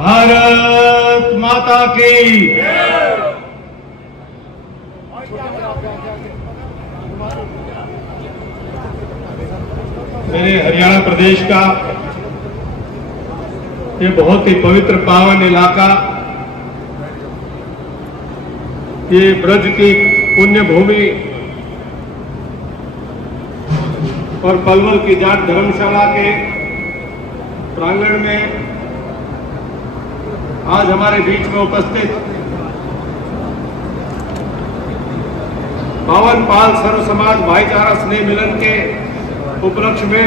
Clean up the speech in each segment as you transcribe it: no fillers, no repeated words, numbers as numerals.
भारत माता की। मेरे हरियाणा प्रदेश का ये बहुत ही पवित्र पावन इलाका, ये ब्रज की पुण्य भूमि और पलवल की जाट धर्मशाला के प्रांगण में आज हमारे बीच में उपस्थित पावन पाल सर्व समाज भाईचारा स्नेह मिलन के उपलक्ष्य में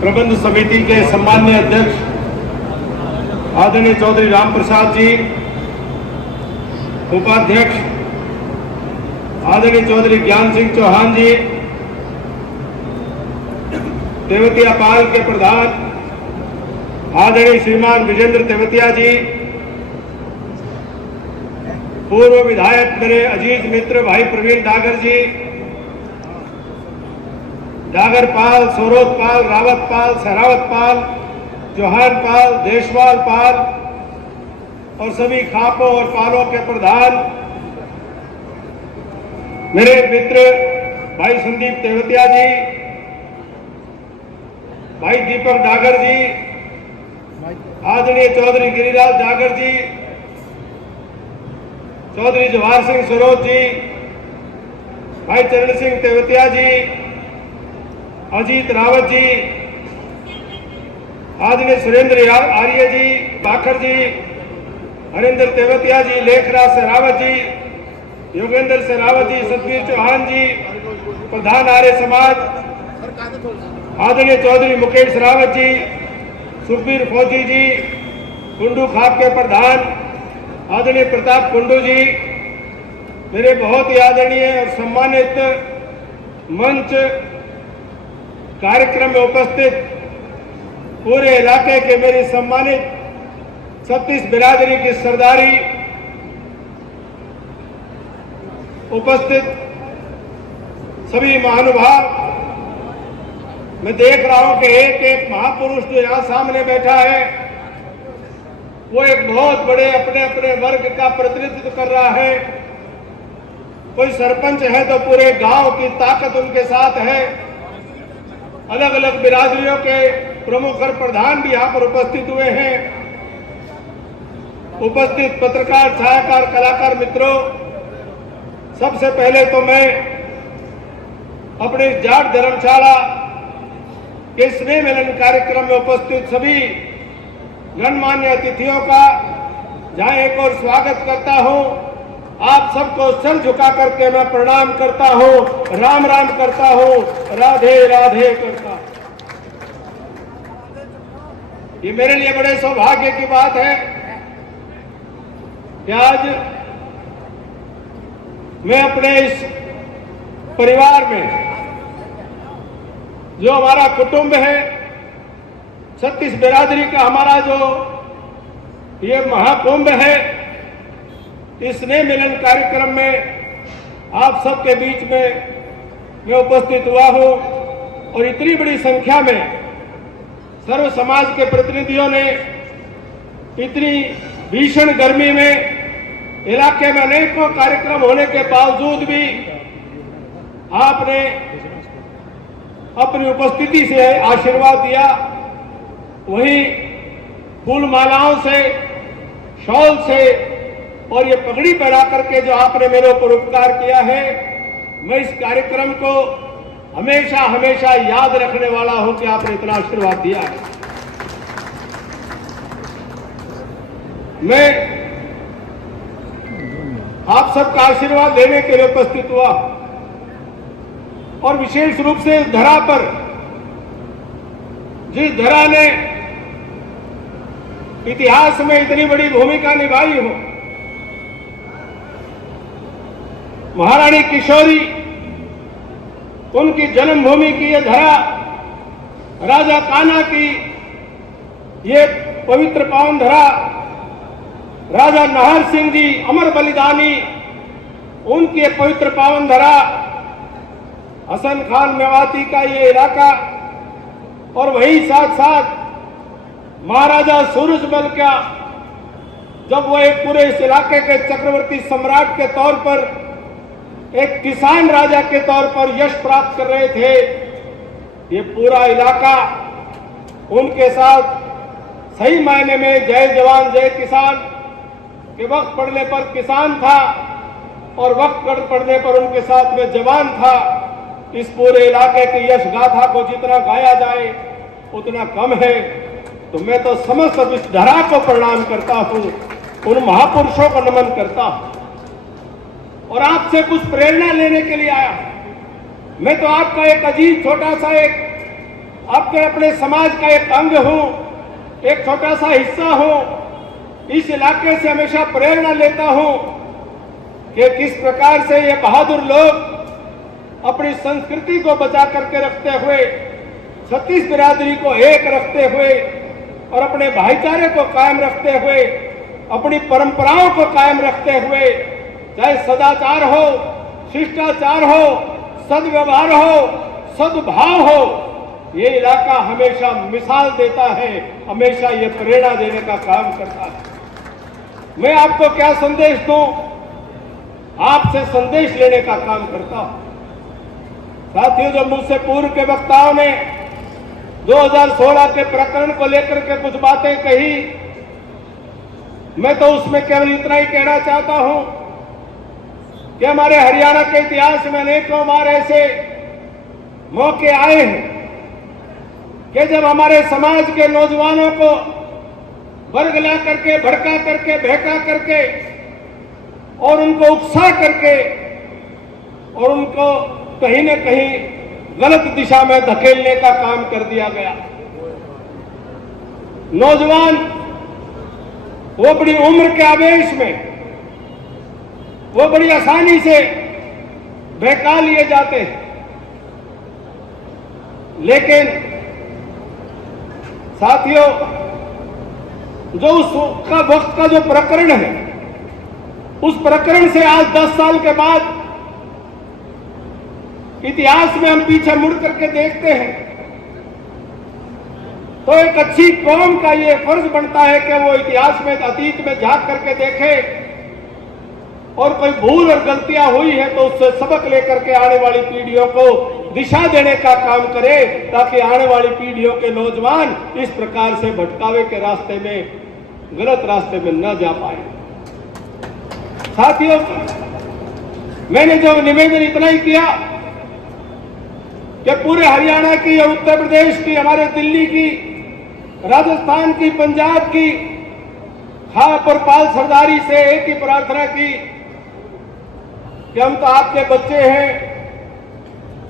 प्रबंध समिति के सम्माननीय अध्यक्ष आदरणीय चौधरी राम प्रसाद जी, उपाध्यक्ष आदरणीय चौधरी ज्ञान सिंह चौहान जी, तेवतिया पाल के प्रधान आदरणीय श्रीमान विजेंद्र तेवतिया जी, पूर्व विधायक मेरे अजीज मित्र भाई प्रवीण डागर जी, डागर पाल, सोरोत पाल, रावत पाल, सहरावत पाल, चौहान पाल, देशवाल पाल और सभी खापों और पालों के प्रधान मेरे मित्र भाई संदीप तेवतिया जी, भाई दीपक डागर जी, आदरणीय चौधरी गिरिराज डागर जी, चौधरी जवाहर सिंह सरोज जी, भाई चरण सिंह तेवतिया जी, अजीत रावत जी, आदरणीय सुरेंद्र आर्य जी, बाखर जी, हरिंदर तेवतिया जी, लेखराज सहरावत जी, योगेंद्र सहरावत जी, सतवीर चौहान जी, प्रधान आर्य समाज आदरणीय चौधरी मुकेश रावत जी, सुखबीर फौजी जी, कुंडू खाप के प्रधान आदरणीय प्रताप कुंडू जी, मेरे बहुत ही आदरणीय और सम्मानित मंच कार्यक्रम में उपस्थित पूरे इलाके के मेरी सम्मानित 36 बिरादरी की सरदारी, उपस्थित सभी महानुभाव, मैं देख रहा हूं कि एक एक महापुरुष जो यहां सामने बैठा है वो एक बहुत बड़े अपने अपने वर्ग का प्रतिनिधित्व कर रहा है। कोई सरपंच है तो पूरे गांव की ताकत उनके साथ है। अलग अलग बिरादरियों के प्रमुख और प्रधान भी यहां पर उपस्थित हुए हैं। उपस्थित पत्रकार, छायाकार, कलाकार मित्रों, सबसे पहले तो मैं अपने जाट धर्मशाला के स्नेह मिलन कार्यक्रम में उपस्थित सभी गणमान्य अतिथियों का जहां एक और स्वागत करता हूं। आप सबको सर झुका करके मैं प्रणाम करता हूं, राम राम करता हूं, राधे राधे करता। ये मेरे लिए बड़े सौभाग्य की बात है कि आज मैं अपने इस परिवार में, जो हमारा कुटुंब है, 36 बिरादरी का हमारा जो ये महाकुंभ है, इस स्नेह मिलन कार्यक्रम में आप सबके बीच में मैं उपस्थित हुआ हूं और इतनी बड़ी संख्या में सर्व समाज के प्रतिनिधियों ने इतनी भीषण गर्मी में इलाके में अनेकों कार्यक्रम होने के बावजूद भी आपने अपनी उपस्थिति से आशीर्वाद दिया। वहीं फूल मालाओं से, शॉल से और ये पगड़ी पहना करके जो आपने मेरे ऊपर उपकार किया है, मैं इस कार्यक्रम को हमेशा हमेशा याद रखने वाला हूं कि आपने इतना आशीर्वाद दिया है। मैं आप सबका आशीर्वाद लेने के लिए उपस्थित हुआ और विशेष रूप से इस धरा पर, जिस धरा ने इतिहास में इतनी बड़ी भूमिका निभाई हो, महारानी किशोरी, उनकी जन्मभूमि की ये धरा, राजा कान्हा की ये पवित्र पावन धरा, राजा नाहर सिंह जी अमर बलिदानी, उनकी पवित्र पावन धरा, हसन खान मेवाती का ये इलाका और वही साथ साथ महाराजा सूरजमल का जब वो एक पूरे इस इलाके के चक्रवर्ती सम्राट के तौर पर, एक किसान राजा के तौर पर यश प्राप्त कर रहे थे, ये पूरा इलाका उनके साथ सही मायने में जय जवान जय किसान के वक्त पड़ने पर किसान था और वक्त पड़ने पर उनके साथ में जवान था। इस पूरे इलाके की यश गाथा को जितना गाया जाए उतना कम है। तो मैं तो समस्त इस धरा को प्रणाम करता हूं, उन महापुरुषों को नमन करता हूं और आपसे कुछ प्रेरणा लेने के लिए आया। मैं तो आपका एक अजीज छोटा सा एक आपके अपने समाज का एक अंग हूं, एक छोटा सा हिस्सा हूं। इस इलाके से हमेशा प्रेरणा लेता हूं कि किस प्रकार से ये बहादुर लोग अपनी संस्कृति को बचा करके रखते हुए, छत्तीस बिरादरी को एक रखते हुए और अपने भाईचारे को कायम रखते हुए, अपनी परंपराओं को कायम रखते हुए, चाहे सदाचार हो, शिष्टाचार हो, सद्व्यवहार हो, सद्भाव हो, ये इलाका हमेशा मिसाल देता है, हमेशा ये प्रेरणा देने का काम करता है। मैं आपको क्या संदेश दूं? आपसे संदेश लेने का काम करता हूं। साथियों, जो मुझसे पूर्व के वक्ताओं ने 2016 के प्रकरण को लेकर के कुछ बातें कही, मैं तो उसमें केवल इतना ही कहना चाहता हूं कि हमारे हरियाणा के इतिहास में अनेकों बार ऐसे मौके आए हैं कि जब हमारे समाज के नौजवानों को बरगला करके, भड़का करके, बहका करके और उनको उकसा करके और उनको कहीं न कहीं गलत दिशा में धकेलने का काम कर दिया गया। नौजवान वो बड़ी उम्र के आवेश में वो बड़ी आसानी से बहका लिए जाते हैं, लेकिन साथियों, जो उसका वक्त का जो प्रकरण है, उस प्रकरण से आज 10 साल के बाद इतिहास में हम पीछे मुड़ करके देखते हैं तो एक अच्छी कौम का ये फर्ज बनता है कि वो इतिहास में, अतीत में झांक करके देखे और कोई भूल और गलतियां हुई है तो उससे सबक लेकर के आने वाली पीढ़ियों को दिशा देने का काम करे, ताकि आने वाली पीढ़ियों के नौजवान इस प्रकार से भटकावे के रास्ते में, गलत रास्ते में न जा पाए। साथियों, मैंने जो निवेदन इतना ही किया कि पूरे हरियाणा की और उत्तर प्रदेश की, हमारे दिल्ली की, राजस्थान की, पंजाब की खाप और पाल सरदारी से एक ही प्रार्थना की कि हम तो आपके बच्चे हैं,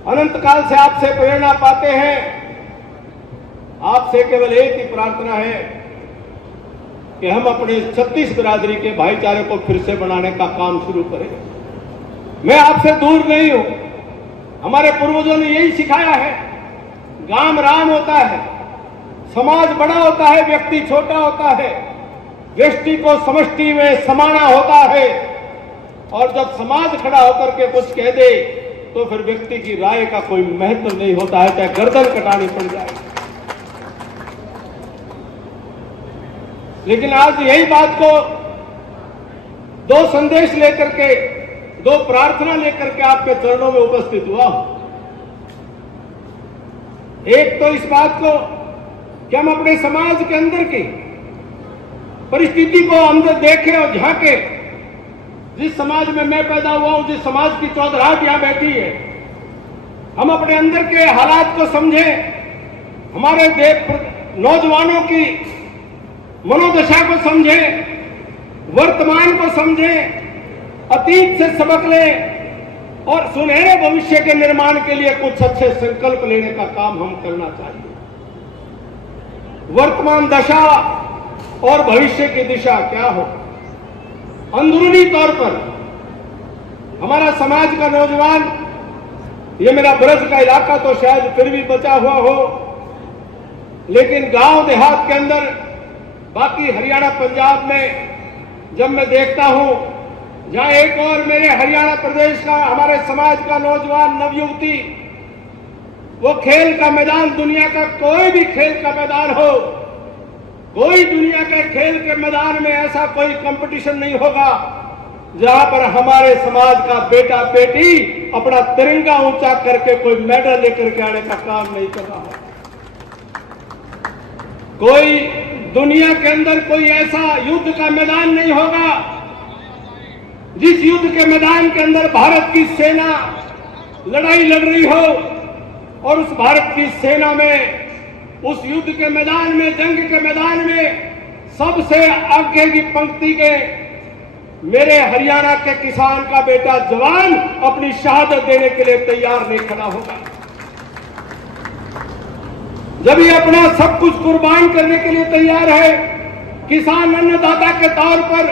अनंत काल से आपसे प्रेरणा पाते हैं। आपसे केवल एक ही प्रार्थना है कि हम अपनी 36 बिरादरी के भाईचारे को फिर से बनाने का काम शुरू करें। मैं आपसे दूर नहीं हूं, हमारे पूर्वजों ने यही सिखाया है। गांव राम होता है, समाज बड़ा होता है, व्यक्ति छोटा होता है, व्यष्टि को समष्टि में समाना होता है और जब समाज खड़ा होकर के कुछ कह दे तो फिर व्यक्ति की राय का कोई महत्व नहीं होता है, चाहे गर्दन कटानी पड़ जाए। लेकिन आज यही बात को दो संदेश लेकर के, दो प्रार्थना लेकर के आपके चरणों में उपस्थित हुआ। एक तो इस बात को कि हम अपने समाज के अंदर की परिस्थिति को अंदर देखें और झांके। जिस समाज में मैं पैदा हुआ हूं, जिस समाज की चौधराहट यहां बैठी है, हम अपने अंदर के हालात को समझें, हमारे नौजवानों की मनोदशा को समझें, वर्तमान को समझें, अतीत से सबक लें और सुनहरे भविष्य के निर्माण के लिए कुछ अच्छे संकल्प लेने का काम हम करना चाहिए। वर्तमान दशा और भविष्य की दिशा क्या हो, अंदरूनी तौर पर हमारा समाज का नौजवान, ये मेरा ब्रज का इलाका तो शायद फिर भी बचा हुआ हो, लेकिन गांव देहात के अंदर, बाकी हरियाणा पंजाब में जब मैं देखता हूं, जहां एक और मेरे हरियाणा प्रदेश का, हमारे समाज का नौजवान, नवयुवती, वो खेल का मैदान, दुनिया का कोई भी खेल का मैदान हो, कोई दुनिया के खेल के मैदान में ऐसा कोई कंपटीशन नहीं होगा जहां पर हमारे समाज का बेटा बेटी अपना तिरंगा ऊंचा करके कोई मेडल लेकर के आने का काम नहीं कर रहा है। कोई दुनिया के अंदर कोई ऐसा युद्ध का मैदान नहीं होगा जिस युद्ध के मैदान के अंदर भारत की सेना लड़ाई लड़ रही हो और उस भारत की सेना में उस युद्ध के मैदान में, जंग के मैदान में सबसे आगे की पंक्ति के मेरे हरियाणा के किसान का बेटा जवान अपनी शहादत देने के लिए तैयार नहीं खड़ा होगा। जब ये अपना सब कुछ कुर्बान करने के लिए तैयार है, किसान अन्नदाता के तौर पर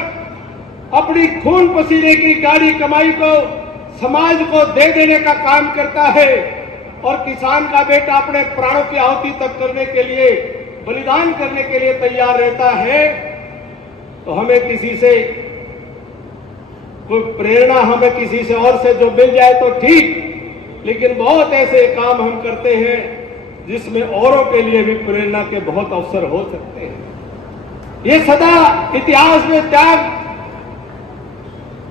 अपनी खून पसीने की गाढ़ी कमाई को समाज को दे देने का काम करता है और किसान का बेटा अपने प्राणों की आहुति तक करने के लिए, बलिदान करने के लिए तैयार रहता है, तो हमें किसी से कोई प्रेरणा, हमें किसी से और से जो मिल जाए तो ठीक, लेकिन बहुत ऐसे काम हम करते हैं जिसमें औरों के लिए भी प्रेरणा के बहुत अवसर हो सकते हैं। ये सदा इतिहास में त्याग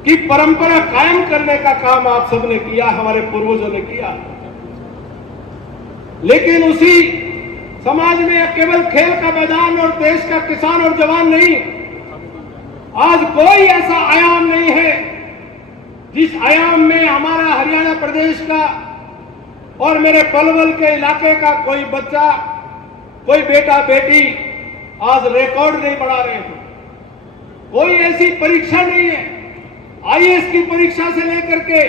की परंपरा कायम करने का काम आप सबने किया, हमारे पूर्वजों ने किया। लेकिन उसी समाज में केवल खेल का मैदान और देश का किसान और जवान नहीं, आज कोई ऐसा आयाम नहीं है जिस आयाम में हमारा हरियाणा प्रदेश का और मेरे पलवल के इलाके का कोई बच्चा, कोई बेटा बेटी आज रिकॉर्ड नहीं बना रहे हैं। कोई ऐसी परीक्षा नहीं है, आईएएस की परीक्षा से लेकर के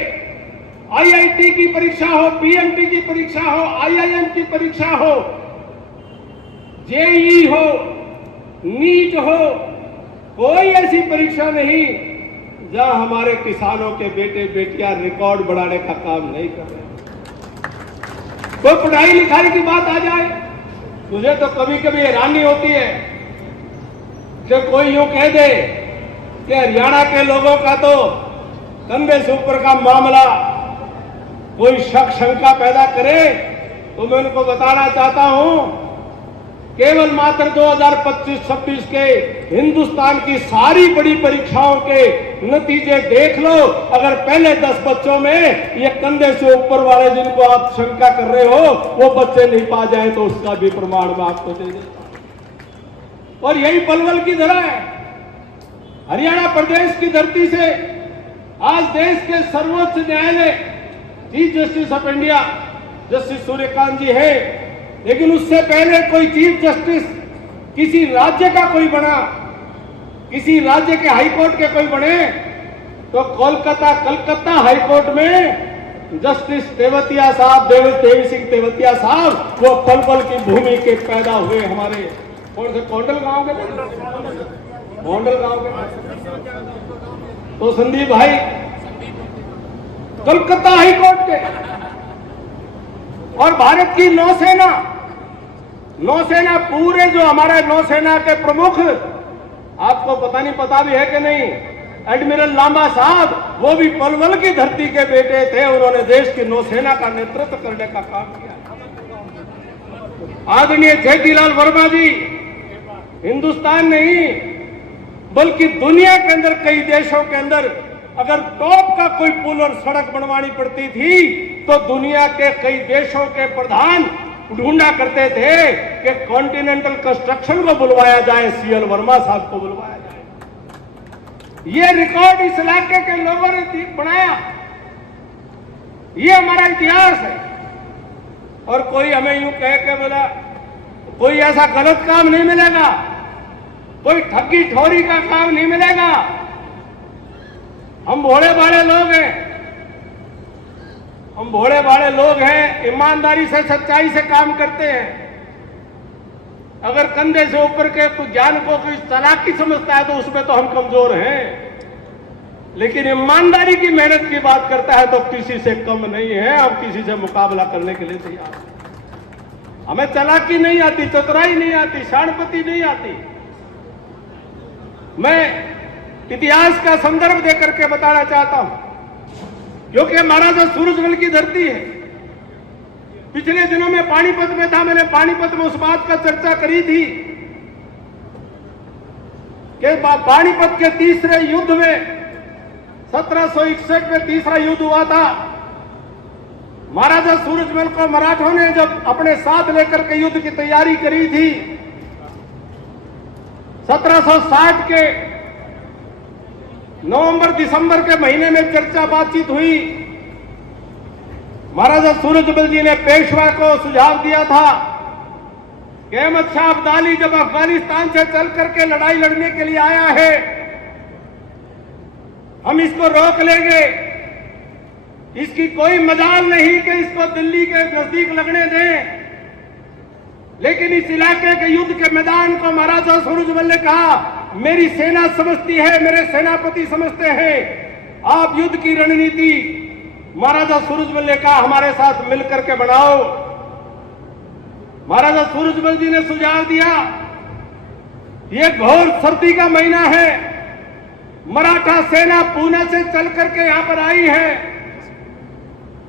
आईआईटी की परीक्षा हो, पीएमटी की परीक्षा हो, आईआईएम की परीक्षा हो, जेईई हो, नीट हो, कोई ऐसी परीक्षा नहीं जहां हमारे किसानों के बेटे बेटियां रिकॉर्ड बढ़ाने का काम नहीं कर रहे। कोई पढ़ाई लिखाई की बात आ जाए, मुझे तो कभी कभी हैरानी होती है कि कोई यूं कह दे कि हरियाणा के लोगों का तो कंधे से ऊपर का मामला, कोई शक शंका पैदा करे, तो मैं उनको बताना चाहता हूं केवल मात्र 2025-26 के हिंदुस्तान की सारी बड़ी परीक्षाओं के नतीजे देख लो। अगर पहले 10 बच्चों में ये कंधे से ऊपर वाले जिनको आप शंका कर रहे हो वो बच्चे नहीं पा जाए तो उसका भी प्रमाण मैं आपको दे देता हूं। और यही पलवल की धरा है, हरियाणा प्रदेश की धरती से आज देश के सर्वोच्च न्यायालय chief justice of India justice Suryakant ji है, लेकिन उससे पहले कोई चीफ जस्टिस किसी राज्य का कोई बना, किसी राज्य के हाईकोर्ट के कोई बने, तो कलकत्ता हाईकोर्ट में जस्टिस तेवतिया साहब, देवी सिंह तेवतिया साहब, वो पलवल की भूमि के पैदा हुए हमारे कौन से कोंडल गांव के, कोंडल गांव के, तो संदीप भाई कलकत्ता हाईकोर्ट के। और भारत की नौसेना पूरे जो हमारे नौसेना के प्रमुख, आपको पता नहीं, पता भी है कि नहीं, एडमिरल लांबा साहब, वो भी पलवल की धरती के बेटे थे। उन्होंने देश की नौसेना का नेतृत्व करने का काम किया। आदरणीय जयतीलाल वर्मा जी हिंदुस्तान नहीं बल्कि दुनिया के अंदर कई देशों के अंदर अगर टॉप का कोई पुल और सड़क बनवानी पड़ती थी तो दुनिया के कई देशों के प्रधान ढूंढा करते थे कि कॉन्टिनेंटल कंस्ट्रक्शन को बुलवाया जाए, सीएल वर्मा साहब को बुलवाया जाए। ये रिकॉर्ड इस इलाके के लोगों ने बनाया, ये हमारा इतिहास है। और कोई हमें यूं कह के बोला कोई ऐसा गलत काम नहीं मिलेगा, कोई ठगी ठोरी का काम नहीं मिलेगा। हम भोले भाले लोग हैं, हम भोले भाले लोग हैं, ईमानदारी से सच्चाई से काम करते हैं। अगर कंधे से ऊपर के कुछ ज्ञान को कोई चालाकी समझता है तो उसमें तो हम कमजोर हैं, लेकिन ईमानदारी की मेहनत की बात करता है तो किसी से कम नहीं है। हम किसी से मुकाबला करने के लिए तैयार हैं। हमें चालाकी नहीं आती, चतुराई नहीं आती, शाणपति नहीं आती। मैं इतिहास का संदर्भ देकर के बताना चाहता हूं, क्योंकि हमारा जो सूरजमल की धरती है, पिछले दिनों में पानीपत में था, मैंने पानीपत में उस बात का चर्चा करी थी कि पानीपत के तीसरे युद्ध में 1761 में तीसरा युद्ध हुआ था। महाराजा सूरजमल को मराठों ने जब अपने साथ लेकर के युद्ध की तैयारी करी थी, 1760 के नवंबर दिसंबर के महीने में चर्चा बातचीत हुई। महाराजा सूरजमल जी ने पेशवा को सुझाव दिया था कि अहमद शाह अब्दाली जब अफगानिस्तान से चल करके लड़ाई लड़ने के लिए आया है, हम इसको रोक लेंगे, इसकी कोई मजाल नहीं कि इसको दिल्ली के नजदीक लगने दें। लेकिन इस इलाके के युद्ध के मैदान को महाराजा सूरजमल ने कहा, मेरी सेना समझती है, मेरे सेनापति समझते हैं, आप युद्ध की रणनीति महाराजा सूरजमल ने कहा हमारे साथ मिलकर के बनाओ। महाराजा सूरजमल जी ने सुझाव दिया, यह घोर सर्दी का महीना है, मराठा सेना पूना से चल करके यहां पर आई है।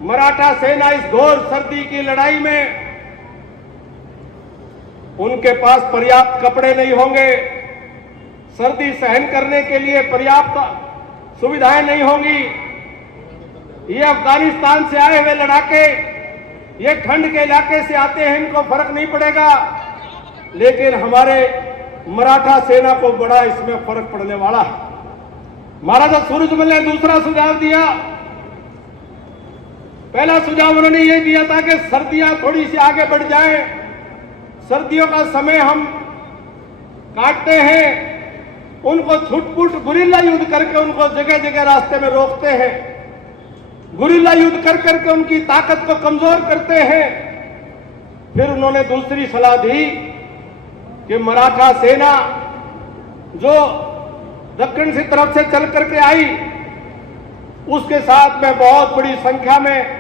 मराठा सेना इस घोर सर्दी की लड़ाई में उनके पास पर्याप्त कपड़े नहीं होंगे, सर्दी सहन करने के लिए पर्याप्त सुविधाएं नहीं होंगी। ये अफगानिस्तान से आए हुए लड़ाके, ये ठंड के इलाके से आते हैं, इनको फर्क नहीं पड़ेगा, लेकिन हमारे मराठा सेना को बड़ा इसमें फर्क पड़ने वाला है। महाराजा सूरजमल ने दूसरा सुझाव दिया। पहला सुझाव उन्होंने ये दिया था कि सर्दियां थोड़ी सी आगे बढ़ जाएं, सर्दियों का समय हम काटते हैं, उनको छुटपुट गुरिल्ला युद्ध करके उनको जगह जगह रास्ते में रोकते हैं, गुरिल्ला युद्ध कर करके उनकी ताकत को कमजोर करते हैं। फिर उन्होंने दूसरी सलाह दी कि मराठा सेना जो दक्षिण की तरफ से चल करके आई, उसके साथ में बहुत बड़ी संख्या में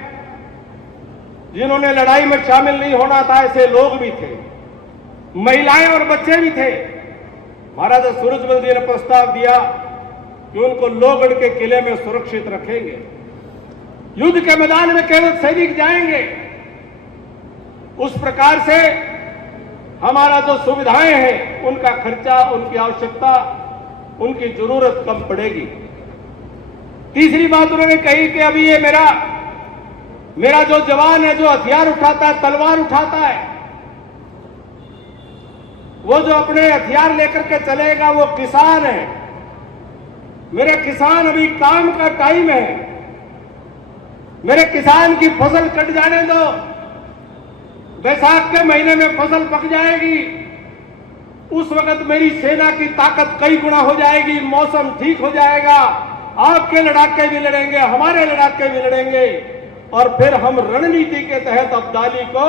जिन्होंने लड़ाई में शामिल नहीं होना था ऐसे लोग भी थे, महिलाएं और बच्चे भी थे। महाराजा सूरजमल जी ने प्रस्ताव दिया कि उनको लोहगढ़ के किले में सुरक्षित रखेंगे, युद्ध के मैदान में केवल सैनिक जाएंगे। उस प्रकार से हमारा जो सुविधाएं हैं, उनका खर्चा, उनकी आवश्यकता, उनकी जरूरत कम पड़ेगी। तीसरी बात उन्होंने कही कि अभी ये मेरा जो जवान है, जो हथियार उठाता है, तलवार उठाता है, वो जो अपने हथियार लेकर के चलेगा वो किसान है। मेरे किसान, अभी काम का टाइम है, मेरे किसान की फसल कट जाने दो, बैसाख के महीने में फसल पक जाएगी, उस वक्त मेरी सेना की ताकत कई गुना हो जाएगी, मौसम ठीक हो जाएगा, आपके लड़ाके भी लड़ेंगे, हमारे लड़ाके भी लड़ेंगे, और फिर हम रणनीति के तहत अब्दाली को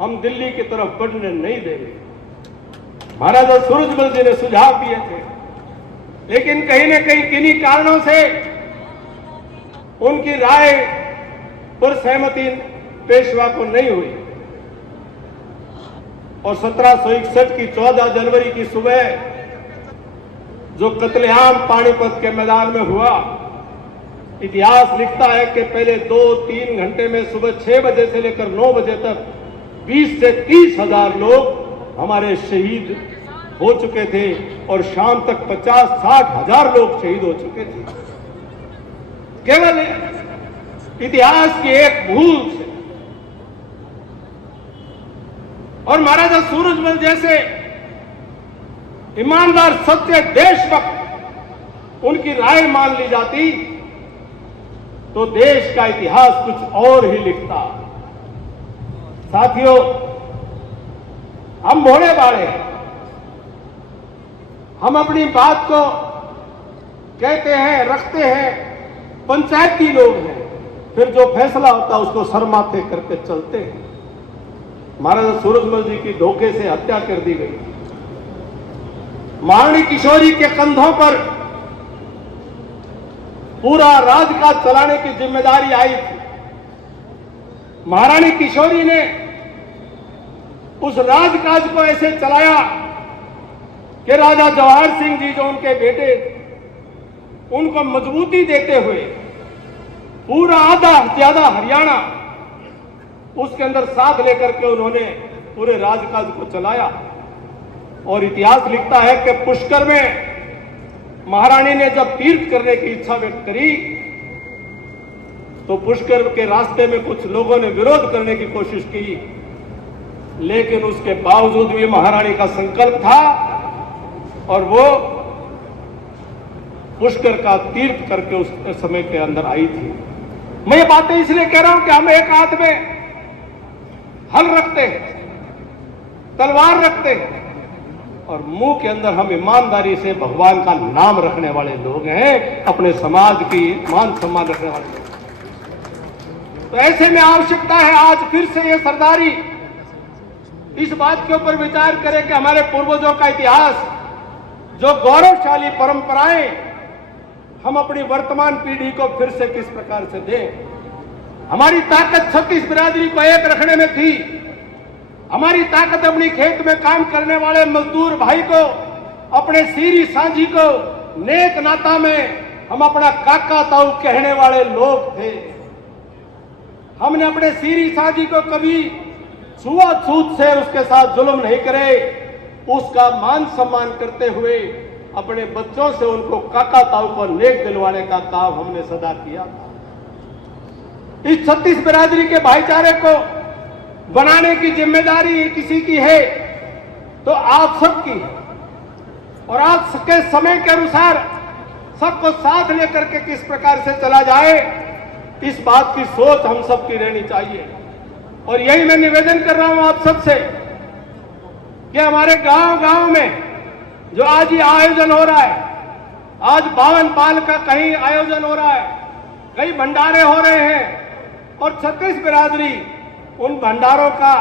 हम दिल्ली की तरफ बढ़ने नहीं देंगे। महाराजा सूरजमल जी ने सुझाव दिए थे, लेकिन कहीं न कहीं किन्हीं कारणों से उनकी राय पर सहमति पेशवा को नहीं हुई, और 1761 की 14 जनवरी की सुबह जो कत्लेआम पानीपत के मैदान में हुआ, इतिहास लिखता है कि पहले 2-3 घंटे में सुबह 6 बजे से लेकर 9 बजे तक 20 से 30 हजार लोग हमारे शहीद हो चुके थे, और शाम तक 50-60 हजार लोग शहीद हो चुके थे, केवल इतिहास की एक भूल से। और महाराजा सूरजमल जैसे ईमानदार सच्चे देशभक्त उनकी राय मान ली जाती तो देश का इतिहास कुछ और ही लिखता। साथियों, हम भोले भाले हैं, हम अपनी बात को कहते हैं, रखते हैं, पंचायती लोग हैं, फिर जो फैसला होता है उसको सरमाथे करके चलते हैं। महाराजा सूरजमल जी की धोखे से हत्या कर दी गई। महारानी किशोरी के कंधों पर पूरा राजकाज चलाने की जिम्मेदारी आई थी। महारानी किशोरी ने उस राजकाज को ऐसे चलाया कि राजा जवाहर सिंह जी जो उनके बेटे, उनको मजबूती देते हुए पूरा आधा ज्यादा हरियाणा उसके अंदर साथ लेकर के उन्होंने पूरे राजकाज को चलाया। और इतिहास लिखता है कि पुष्कर में महारानी ने जब तीर्थ करने की इच्छा व्यक्त करी तो पुष्कर के रास्ते में कुछ लोगों ने विरोध करने की कोशिश की, लेकिन उसके बावजूद भी महारानी का संकल्प था और वो पुष्कर का तीर्थ करके उस समय के अंदर आई थी। मैं ये बातें इसलिए कह रहा हूं कि हम एक हाथ में हल रखते हैं, तलवार रखते हैं और मुंह के अंदर हम ईमानदारी से भगवान का नाम रखने वाले लोग हैं, अपने समाज की मान सम्मान रखने वाले लोग। तो ऐसे में आवश्यकता है आज फिर से ये सरदारी इस बात के ऊपर विचार करें कि हमारे पूर्वजों का इतिहास, जो गौरवशाली परंपराएं हम अपनी वर्तमान पीढ़ी को फिर से किस प्रकार से दें। हमारी ताकत 36 बिरादरी को एक रखने में थी। हमारी ताकत अपनी खेत में काम करने वाले मजदूर भाई को, अपने सीरी साझी को, नेक नाता में हम अपना काका ताऊ कहने वाले लोग थे। हमने अपने सीरी साझी को कभी छुआछूत से उसके साथ जुल्म नहीं करे, उसका मान सम्मान करते हुए अपने बच्चों से उनको काका ताऊ को नेक दिलवाने का काम हमने सदा किया था। इस 36 बिरादरी के भाईचारे को बनाने की जिम्मेदारी किसी की है तो आप सबकी है, और आज के समय के अनुसार सबको साथ लेकर के किस प्रकार से चला जाए, इस बात की सोच हम सबकी रहनी चाहिए। और यही मैं निवेदन कर रहा हूं आप सबसे कि हमारे गांव-गांव में जो आज ये आयोजन हो रहा है, आज 52 पाल का कहीं आयोजन हो रहा है, कई भंडारे हो रहे हैं और 36 बिरादरी उन भंडारों का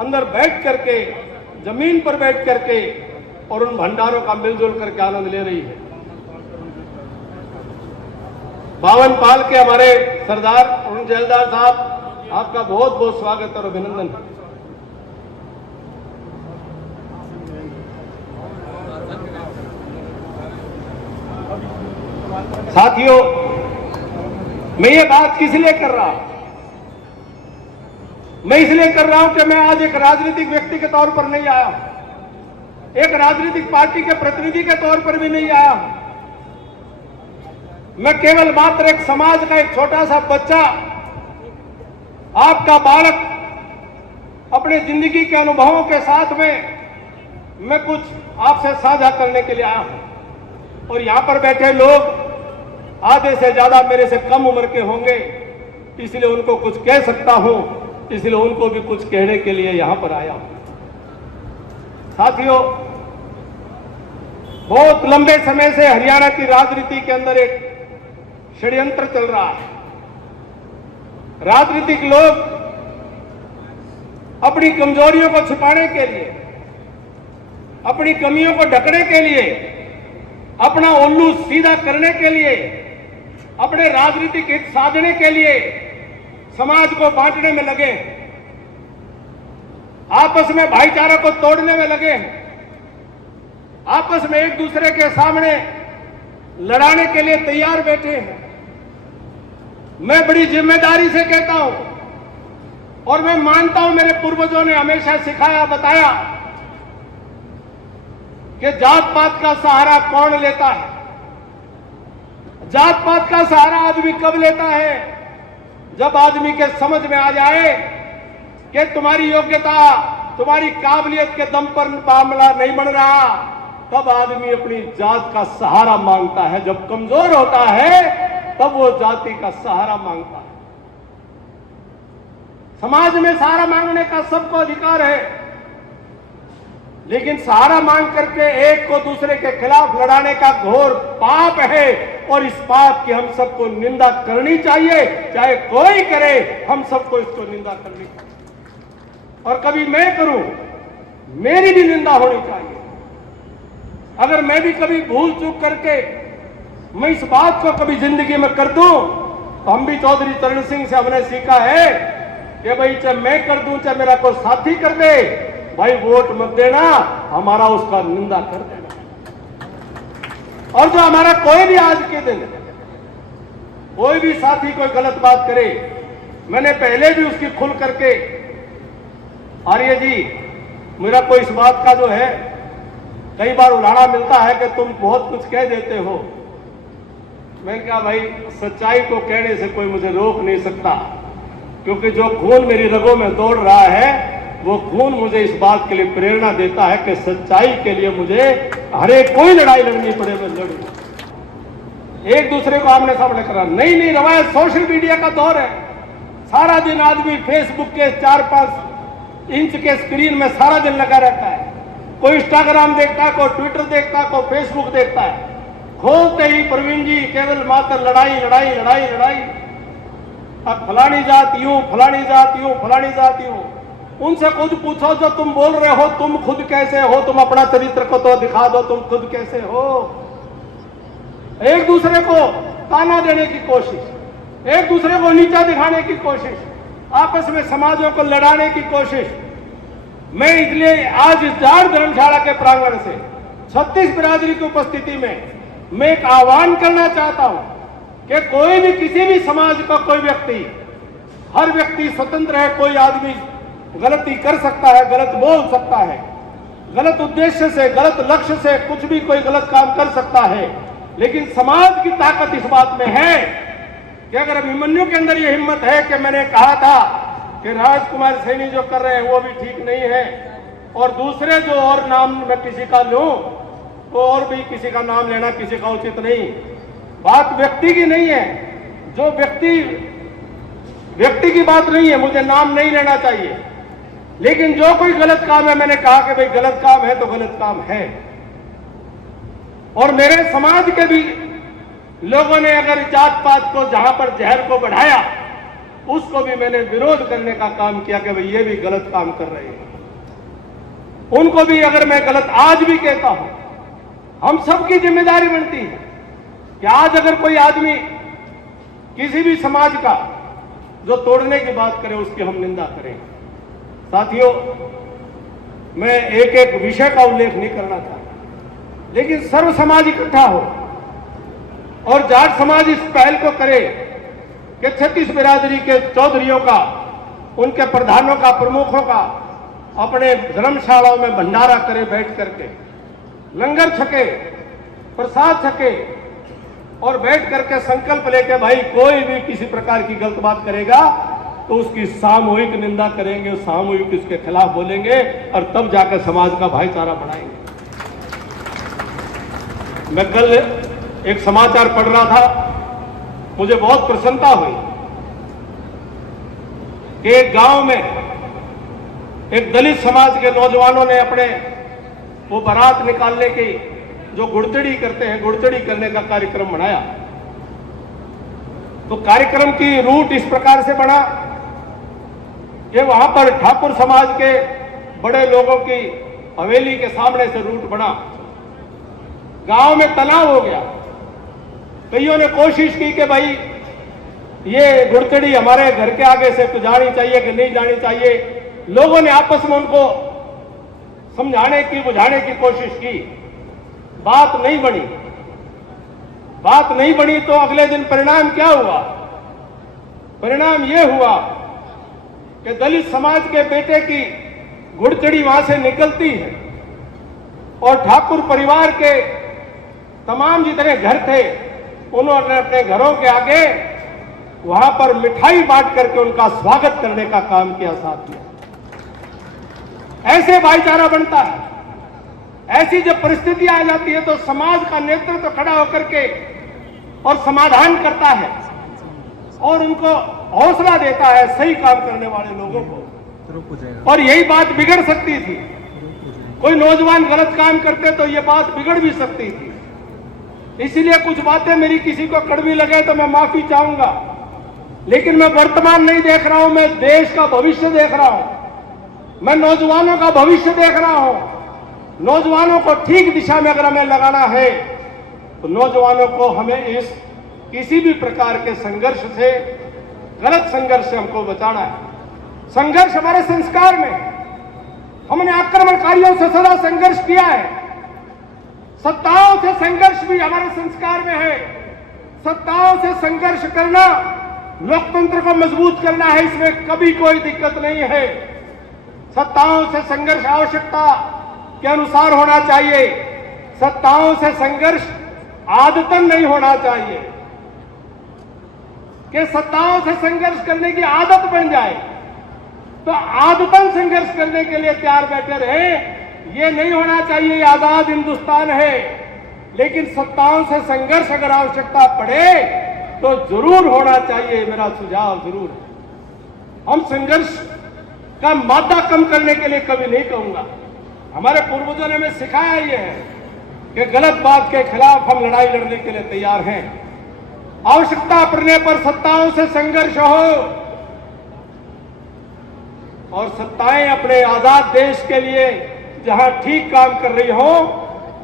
अंदर बैठ करके, जमीन पर बैठ करके और उन भंडारों का मिलजुल करके आनंद ले रही है। 52 पाल के हमारे सरदार अरुण जैलदार साहब, आपका बहुत बहुत स्वागत और अभिनंदन। साथियों, मैं ये बात किस लिए कर रहा हूं? मैं इसलिए कर रहा हूं कि मैं आज एक राजनीतिक व्यक्ति के तौर पर नहीं आया, एक राजनीतिक पार्टी के प्रतिनिधि के तौर पर भी नहीं आया। मैं केवल मात्र एक समाज का एक छोटा सा बच्चा, आपका बालक, अपने जिंदगी के अनुभवों के साथ में मैं कुछ आपसे साझा करने के लिए आया हूं। और यहां पर बैठे लोग आधे से ज्यादा मेरे से कम उम्र के होंगे, इसलिए उनको कुछ कह सकता हूं, इसलिए उनको भी कुछ कहने के लिए यहां पर आया हूं। साथियों, बहुत लंबे समय से हरियाणा की राजनीति के अंदर एक षड्यंत्र चल रहा है। राजनीतिक लोग अपनी कमजोरियों को छिपाने के लिए, अपनी कमियों को ढकने के लिए, अपना उल्लू सीधा करने के लिए, अपने राजनीतिक हित साधने के लिए समाज को बांटने में लगे, आपस में भाईचारा को तोड़ने में लगे, आपस में एक दूसरे के सामने लड़ाने के लिए तैयार बैठे हैं। मैं बड़ी जिम्मेदारी से कहता हूं और मैं मानता हूं, मेरे पूर्वजों ने हमेशा सिखाया, बताया कि जात पात का सहारा कौन लेता है। जात पात का सहारा आदमी कब लेता है? जब आदमी के समझ में आ जाए कि तुम्हारी योग्यता, तुम्हारी काबिलियत के दम पर मामला नहीं बन रहा, तब आदमी अपनी जात का सहारा मांगता है। जब कमजोर होता है तब वो जाति का सहारा मांगता है। समाज में सहारा मांगने का सबको अधिकार है, लेकिन सहारा मांग करके एक को दूसरे के खिलाफ लड़ाने का घोर पाप है और इस पाप की हम सबको निंदा करनी चाहिए। चाहे कोई करे, हम सबको इसको निंदा करनी चाहिए और कभी मैं करूं, मेरी भी निंदा होनी चाहिए। अगर मैं भी कभी भूल चूक करके मैं इस बात को कभी जिंदगी में कर दूं, तो हम भी चौधरी चरण सिंह से हमने सीखा है कि भाई चाहे मैं कर दूं, चाहे मेरा कोई साथी कर दे, भाई वोट मत देना, हमारा उसका निंदा कर देना। और जो हमारा कोई भी आज के दिन कोई भी साथी कोई गलत बात करे, मैंने पहले भी उसकी खुल करके, आर्य जी मेरा कोई इस बात का जो है कई बार उलाड़ा मिलता है कि तुम बहुत कुछ कह देते हो। मैंने कहा भाई, सच्चाई को कहने से कोई मुझे रोक नहीं सकता, क्योंकि जो खून मेरी रगों में दौड़ रहा है वो खून मुझे इस बात के लिए प्रेरणा देता है कि सच्चाई के लिए मुझे हर एक कोई लड़ाई लड़नी पड़े मैं लड़ूंगा। एक दूसरे को आमने सामने करा नहीं रवायत। सोशल मीडिया का दौर है, सारा दिन आदमी फेसबुक के 4-5 इंच के स्क्रीन में सारा दिन लगा रहता है। कोई इंस्टाग्राम देखता है, कोई ट्विटर देखता है, कोई फेसबुक देखता है। खोलते ही प्रवीण जी केवल मात्र लड़ाई लड़ाई लड़ाई लड़ाई। अब फलानी जात यूं, फलानी जात यूं, फलानी जात यूं। उनसे खुद पूछो जो तुम बोल रहे हो, तुम खुद कैसे हो? तुम अपना चरित्र को तो दिखा दो, तुम खुद कैसे हो? एक दूसरे को ताना देने की कोशिश, एक दूसरे को नीचा दिखाने की कोशिश, आपस में समाजों को लड़ाने की कोशिश। मैं इसलिए आज इस जाट धर्मशाला के प्रांगण से 36 बिरादरी की उपस्थिति में मैं एक आह्वान करना चाहता हूं कि कोई भी किसी भी समाज का कोई व्यक्ति, हर व्यक्ति स्वतंत्र है। कोई आदमी गलती कर सकता है, गलत बोल सकता है, गलत उद्देश्य से, गलत लक्ष्य से कुछ भी कोई गलत काम कर सकता है। लेकिन समाज की ताकत इस बात में है कि अगर अभिमन्यु के अंदर यह हिम्मत है कि मैंने कहा था कि राजकुमार सैनी जो कर रहे हैं वो भी ठीक नहीं है, और दूसरे जो और नाम मैं किसी का लूं तो और भी किसी का नाम लेना किसी का उचित नहीं। बात व्यक्ति की नहीं है, जो व्यक्ति की बात नहीं है, मुझे नाम नहीं लेना चाहिए। लेकिन जो कोई गलत काम है, मैंने कहा कि भाई गलत काम है तो गलत काम है। और मेरे समाज के भी लोगों ने अगर जात पात को, जहां पर जहर को बढ़ाया, उसको भी मैंने विरोध करने का काम किया कि भाई ये भी गलत काम कर रहे हैं। उनको भी अगर मैं गलत आज भी कहता हूं, हम सबकी जिम्मेदारी बनती है कि आज अगर कोई आदमी किसी भी समाज का जो तोड़ने की बात करे उसकी हम निंदा करें। साथियों, मैं एक एक विषय का उल्लेख नहीं करना चाहता, लेकिन सर्व समाज इकट्ठा हो और जाट समाज इस पहल को करे कि 36 बिरादरी के चौधरियों का, उनके प्रधानों का, प्रमुखों का अपने धर्मशालाओं में भंडारा करे, बैठ करके लंगर छके, प्रसाद छके और बैठ करके संकल्प लेके भाई कोई भी किसी प्रकार की गलत बात करेगा तो उसकी सामूहिक निंदा करेंगे, सामूहिक उसके खिलाफ बोलेंगे और तब जाकर समाज का भाईचारा बढ़ाएंगे। मैं कल एक समाचार पढ़ रहा था, मुझे बहुत प्रसन्नता हुई कि एक गांव में एक दलित समाज के नौजवानों ने अपने वो बारात निकालने की जो गुड़तड़ी करते हैं, गुड़तड़ी करने का कार्यक्रम बनाया। तो कार्यक्रम की रूट इस प्रकार से बना कि वहां पर ठाकुर समाज के बड़े लोगों की हवेली के सामने से रूट बना। गांव में तनाव हो गया। कईयों ने कोशिश की कि भाई ये गुड़तड़ी हमारे घर के आगे से तो जानी चाहिए कि नहीं जानी चाहिए। लोगों ने आपस में उनको समझाने की, बुझाने की कोशिश की। बात नहीं बनी। बात नहीं बनी तो अगले दिन परिणाम क्या हुआ? परिणाम यह हुआ कि दलित समाज के बेटे की गुड़तड़ी वहां से निकलती है और ठाकुर परिवार के तमाम जितने घर थे उन्होंने अपने घरों के आगे वहां पर मिठाई बांट करके उनका स्वागत करने का काम किया। साथ में ऐसे भाईचारा बनता है। ऐसी जब परिस्थिति आ जाती है तो समाज का नेतृत्व खड़ा होकर के और समाधान करता है और उनको हौसला देता है सही काम करने वाले लोगों को। और यही बात बिगड़ सकती थी। कोई नौजवान गलत काम करते तो ये बात बिगड़ भी सकती थी। इसीलिए कुछ बातें मेरी किसी को कड़वी लगे तो मैं माफी चाहूंगा, लेकिन मैं वर्तमान नहीं देख रहा हूं, मैं देश का भविष्य देख रहा हूं, मैं नौजवानों का भविष्य देख रहा हूं। नौजवानों को ठीक दिशा में अगर हमें लगाना है तो नौजवानों को हमें इस किसी भी प्रकार के संघर्ष से, गलत संघर्ष से हमको बचाना है। संघर्ष हमारे संस्कार में, हमने आक्रमणकारियों से सदा संघर्ष किया है। सत्ताओं से संघर्ष भी हमारे संस्कार में है। सत्ताओं से संघर्ष करना, लोकतंत्र को मजबूत करना है, इसमें कभी कोई दिक्कत नहीं है। सत्ताओं से संघर्ष आवश्यकता के अनुसार होना चाहिए। सत्ताओं से संघर्ष आदतन नहीं होना चाहिए कि सत्ताओं से संघर्ष करने की आदत बन जाए तो आदतन संघर्ष करने के लिए तैयार बैठे रहे। ये नहीं होना चाहिए। ये आजाद हिंदुस्तान है, लेकिन सत्ताओं से संघर्ष अगर आवश्यकता पड़े तो जरूर होना चाहिए। मेरा सुझाव जरूर है। हम संघर्ष का मात्रा कम करने के लिए कभी नहीं कहूंगा। हमारे पूर्वजों ने हमें सिखाया ये है कि गलत बात के खिलाफ हम लड़ाई लड़ने के लिए तैयार हैं। आवश्यकता पड़ने पर सत्ताओं से संघर्ष हो और सत्ताएं अपने आजाद देश के लिए जहां ठीक काम कर रही हो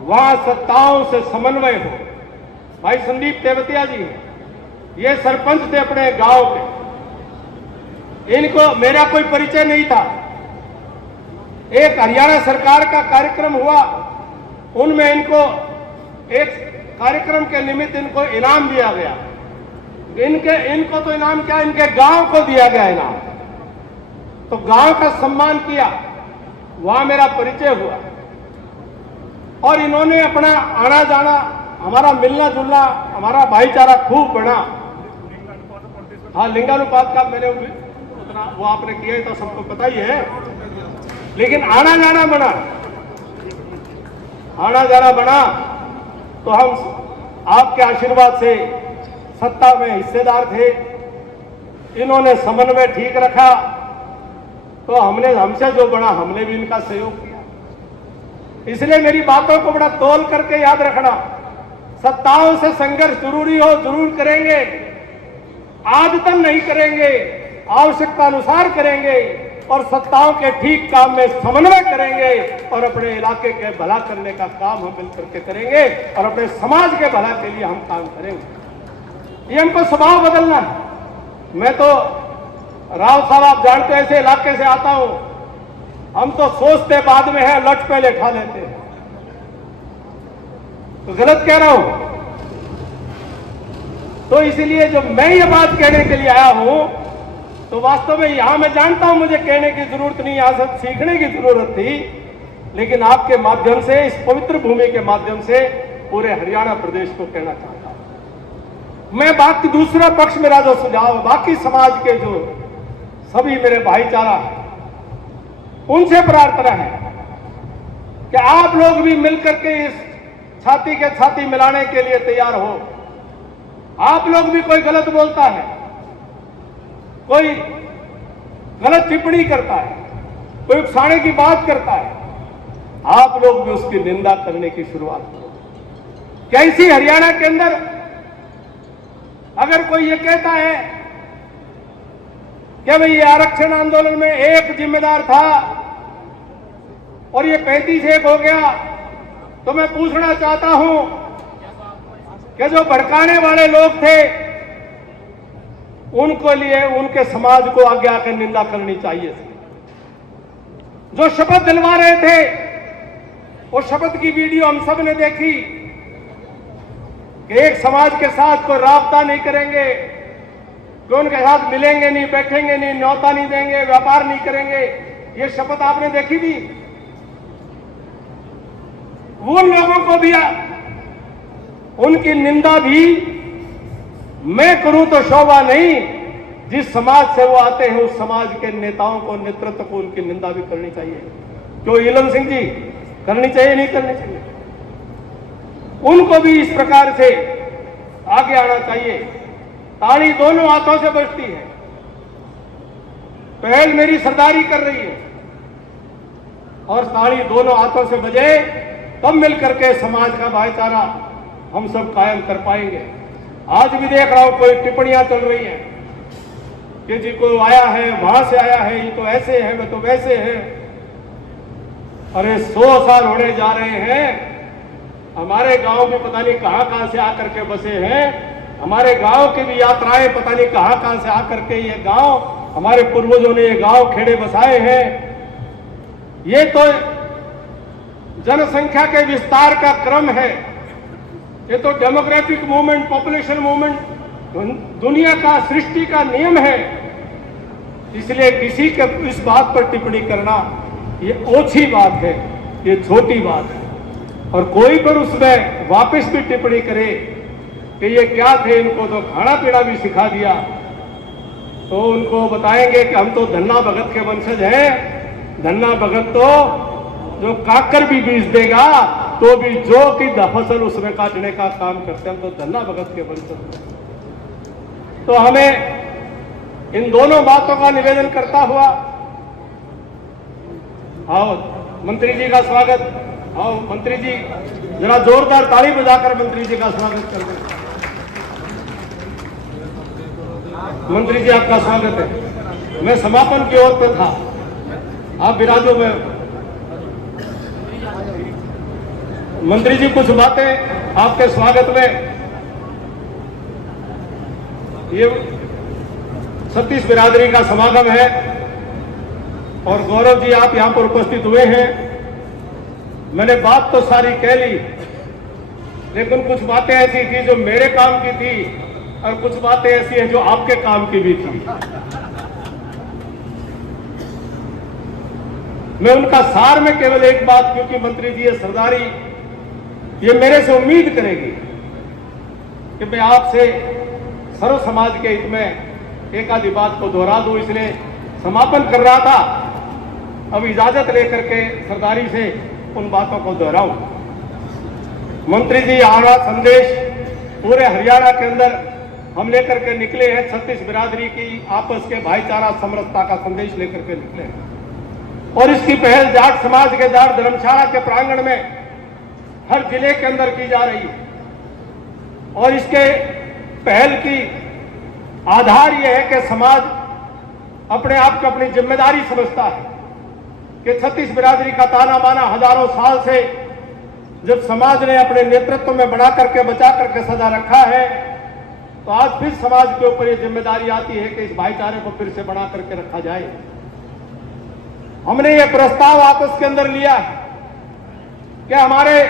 वहां सत्ताओं से समन्वय हो। भाई संदीप तेवतिया जी ये सरपंच थे अपने गांव के। इनको मेरा कोई परिचय नहीं था। एक हरियाणा सरकार का कार्यक्रम हुआ, उनमें इनको एक कार्यक्रम के निमित्त इनको इनाम दिया गया। इनको तो इनाम क्या, इनके गांव को दिया गया इनाम। तो गांव का सम्मान किया, वहां मेरा परिचय हुआ और इन्होंने अपना आना जाना, हमारा मिलना जुलना, हमारा भाईचारा खूब बढ़ा। हाँ, लिंगानुपात का मैंने उतना वो आपने किया है तो सबको पता ही है, लेकिन आना जाना बना, आना जाना बना। तो हम आपके आशीर्वाद से सत्ता में हिस्सेदार थे। इन्होंने समन्वय ठीक रखा तो हमसे जो बड़ा हमने भी इनका सहयोग किया। इसलिए मेरी बातों को बड़ा तौल करके याद रखना। सत्ताओं से संघर्ष जरूरी हो जरूर करेंगे, आदतन नहीं करेंगे, आवश्यकता अनुसार करेंगे और सत्ताओं के ठीक काम में समन्वय करेंगे और अपने इलाके के भला करने का काम हम मिलकर के करेंगे और अपने समाज के भला के लिए हम काम करेंगे। ये हमको स्वभाव बदलना है। मैं तो राव साहब आप जानते हैं ऐसे इलाके से आता हूं, हम तो सोचते बाद में है, लट पहले खा लेते हैं। तो गलत कह रहा हूं। तो इसलिए जब मैं ये बात कहने के लिए आया हूं तो वास्तव में यहां मैं जानता हूं मुझे कहने की जरूरत नहीं, यहां से सीखने की जरूरत थी, लेकिन आपके माध्यम से, इस पवित्र भूमि के माध्यम से पूरे हरियाणा प्रदेश को कहना चाहता हूं। मैं बाकी दूसरा पक्ष मेरा जो सुझाव, बाकी समाज के जो सभी मेरे भाईचारा उनसे प्रार्थना है कि आप लोग भी मिलकर के इस छाती के छाती मिलाने के लिए तैयार हो। आप लोग भी कोई गलत बोलता है, कोई गलत टिप्पणी करता है, कोई उकसाने की बात करता है, आप लोग भी उसकी निंदा करने की शुरुआत करो। कैसी हरियाणा के अंदर अगर कोई ये कहता है कि भाई ये आरक्षण आंदोलन में एक जिम्मेदार था और ये 35-1 हो गया, तो मैं पूछना चाहता हूं कि जो भड़काने वाले लोग थे उनको लिए उनके समाज को आगे आकर निंदा करनी चाहिए थी। जो शपथ दिलवा रहे थे वो शपथ की वीडियो हम सब ने देखी कि एक समाज के साथ कोई राब्ता नहीं करेंगे, कि उनके साथ मिलेंगे नहीं, बैठेंगे नहीं, न्योता नहीं देंगे, व्यापार नहीं करेंगे। ये शपथ आपने देखी थी। वो लोगों को भी उनकी निंदा भी मैं करूं तो शोभा नहीं। जिस समाज से वो आते हैं उस समाज के नेताओं को, नेतृत्व को उनकी निंदा भी करनी चाहिए। क्यों ईलन सिंह जी, करनी चाहिए नहीं करनी चाहिए? उनको भी इस प्रकार से आगे आना चाहिए। ताली दोनों हाथों से बजती है। पहल मेरी सरदारी कर रही है और ताली दोनों हाथों से बजे तब मिलकर के समाज का भाईचारा हम सब कायम कर पाएंगे। आज भी देख रहा हूं कोई टिप्पणियां चल रही हैं कि जी कोई आया है, वहां से आया है, ये तो ऐसे है, मैं तो वैसे है। अरे 100 साल होने जा रहे हैं, हमारे गांव भी पता नहीं कहां से आकर के बसे हैं। हमारे गांव की भी यात्राएं पता नहीं कहां से आकर के ये गांव, हमारे पूर्वजों ने ये गांव खेड़े बसाए हैं। ये तो जनसंख्या के विस्तार का क्रम है। ये तो डेमोग्राफिक मूवमेंट, पॉपुलेशन मूवमेंट दुनिया का, सृष्टि का नियम है। इसलिए किसी के इस बात पर टिप्पणी करना ये ओछी बात है। ये छोटी बात है। और कोई पर उसमें वापस भी टिप्पणी करे कि ये क्या थे, इनको तो खाना पीना भी सिखा दिया, तो उनको बताएंगे कि हम तो धन्ना भगत के वंशज हैं। धन्ना भगत तो जो काकर भी बीज देगा तो भी जो की फसल उसमें काटने का काम करते हैं, तो धन्ना भगत के वंशज। तो हमें इन दोनों बातों का निवेदन करता हुआ, आओ मंत्री जी का स्वागत, आओ मंत्री जी जरा जोरदार ताली बजाकर मंत्री जी का स्वागत कर दें। मंत्री जी आपका स्वागत है। मैं समापन की ओर पे था, आप विराजो में। मंत्री जी कुछ बातें आपके स्वागत में। ये छत्तीस बिरादरी का समागम है और गौरव जी आप यहां पर उपस्थित हुए हैं। मैंने बात तो सारी कह ली, लेकिन कुछ बातें ऐसी थी जो मेरे काम की थी और कुछ बातें ऐसी हैं जो आपके काम की भी थी। मैं उनका सार में केवल एक बात, क्योंकि मंत्री जी ये सरदारी ये मेरे से उम्मीद करेगी कि मैं आपसे सर्व समाज के हित में एक आधी बात को दोहरा दूं, इसलिए समापन कर रहा था। अब इजाजत लेकर के सरदारी से उन बातों को दोहराऊं। मंत्री जी आना संदेश पूरे हरियाणा के अंदर हम लेकर के निकले हैं। छत्तीस बिरादरी की आपस के भाईचारा समरसता का संदेश लेकर के निकले हैं और इसकी पहल जाट समाज के जाट धर्मशाला के प्रांगण में हर जिले के अंदर की जा रही है। और इसके पहल की आधार यह है कि समाज अपने आप को अपनी जिम्मेदारी समझता है कि छत्तीस बिरादरी का ताना बाना हजारों साल से जब समाज ने अपने नेतृत्व में बना करके बचा करके सजा रखा है, तो आज फिर समाज के ऊपर यह जिम्मेदारी आती है कि इस भाईचारे को फिर से बना करके रखा जाए। हमने ये प्रस्ताव आपस के अंदर लिया है कि हमारे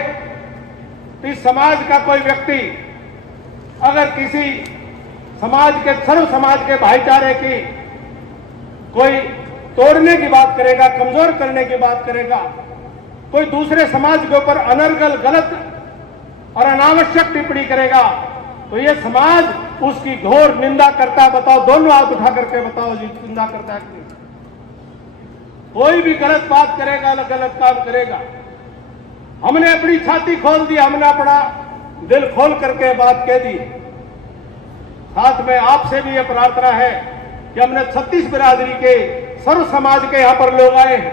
इस समाज का कोई व्यक्ति अगर किसी समाज के सर्व समाज के भाईचारे की कोई तोड़ने की बात करेगा, कमजोर करने की बात करेगा, कोई दूसरे समाज के ऊपर अनर्गल गलत और अनावश्यक टिप्पणी करेगा, तो ये समाज उसकी घोर निंदा करता है। बताओ, दोनों हाथ उठा करके बताओ जी, निंदा करता है। कोई भी गलत बात करेगा, गलत काम करेगा। हमने अपनी छाती खोल दी, हमने अपना दिल खोल करके बात कह दी। साथ में आपसे भी यह प्रार्थना है कि हमने छत्तीस बिरादरी के सर्व समाज के यहां पर लोग आए हैं।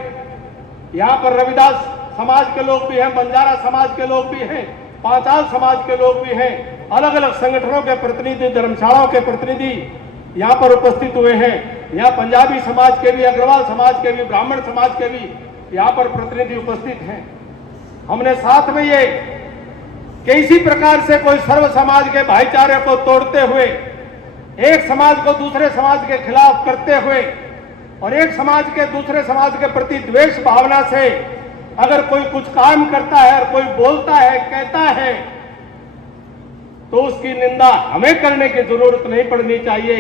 यहां पर रविदास समाज के लोग भी हैं, बंजारा समाज के लोग भी हैं, पांचाल समाज के लोग भी हैं, अलग अलग संगठनों के प्रतिनिधि, धर्मशालाओं के प्रतिनिधि यहां पर उपस्थित हुए हैं। यहाँ पंजाबी समाज के भी, अग्रवाल समाज के भी, ब्राह्मण समाज के भी यहाँ पर प्रतिनिधि उपस्थित हैं। हमने साथ में ये किसी प्रकार से कोई सर्व समाज के भाईचारे को तोड़ते हुए, एक समाज को दूसरे समाज के खिलाफ करते हुए और एक समाज के दूसरे समाज के प्रति द्वेष भावना से अगर कोई कुछ काम करता है और कोई बोलता है, कहता है, तो उसकी निंदा हमें करने की जरूरत नहीं पड़नी चाहिए।